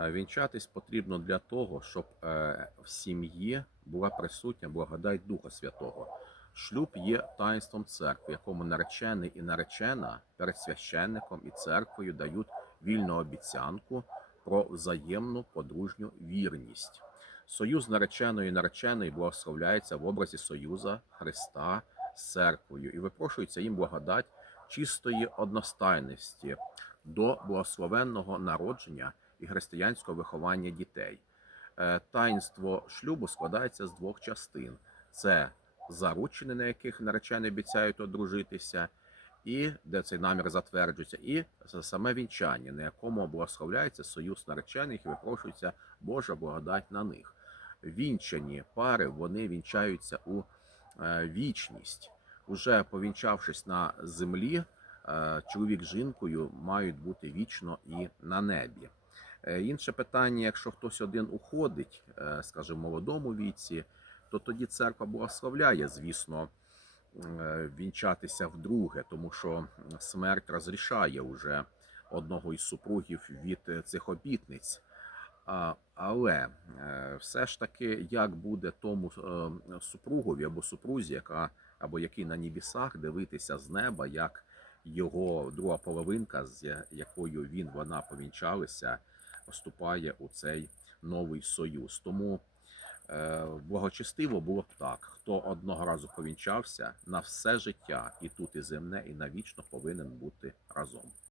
Е, Вінчатись потрібно для того, щоб е, в сім'ї була присутня благодать Духа Святого. Шлюб є таїнством церкви, якому наречений і наречена перед священником і церквою дають вільну обіцянку про взаємну подружню вірність. Союз нареченої і нареченої благословляється в образі союза Христа з церквою і випрошується їм благодать чистої одностайності до благословенного народження і християнського виховання дітей. Е, Таїнство шлюбу складається з двох частин: це заручини, на яких наречені обіцяють одружитися, і де цей намір затверджується, і саме вінчання, на якому благословляється союз наречених і випрошується Божа благодать на них. Вінчані пари вони вінчаються у е, вічність. Уже повінчавшись на землі, е, чоловік з жінкою мають бути вічно і на небі. Е, Інше питання: якщо хтось один уходить, е, скажімо, в молодому віці, то тоді церква благословляє, звісно, е, вінчатися вдруге, тому що смерть розрішає уже одного із супругів від цих обітниць. Але все ж таки, як буде тому супругові або супрузі, яка або який на небесах, дивитися з неба, як його друга половинка, з якою він вона повінчалися, вступає у цей новий союз. Тому е, благочестиво було б так: хто одного разу повінчався на все життя, і тут, і земне, і навічно повинен бути разом.